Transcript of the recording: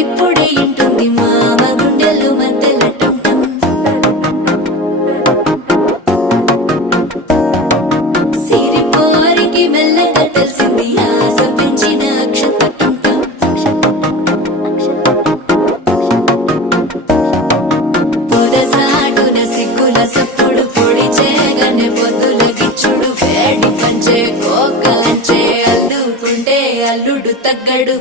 ఇప్పుడిప్పుడే ఇంటుంది మామ గుండెలు మధ్యల టంటం సిరిపోరికి మెల్లగా తెలిసింది ఆశ పెంచిన అక్షత టంటం పొదసాటున సిగ్గుల సప్పుడు పొడి చేయగానే పొద్దుల గిచ్చుడు వేడి పంచే కోకలంచే అల్లుకుంటే అల్లుడు తగ్గడు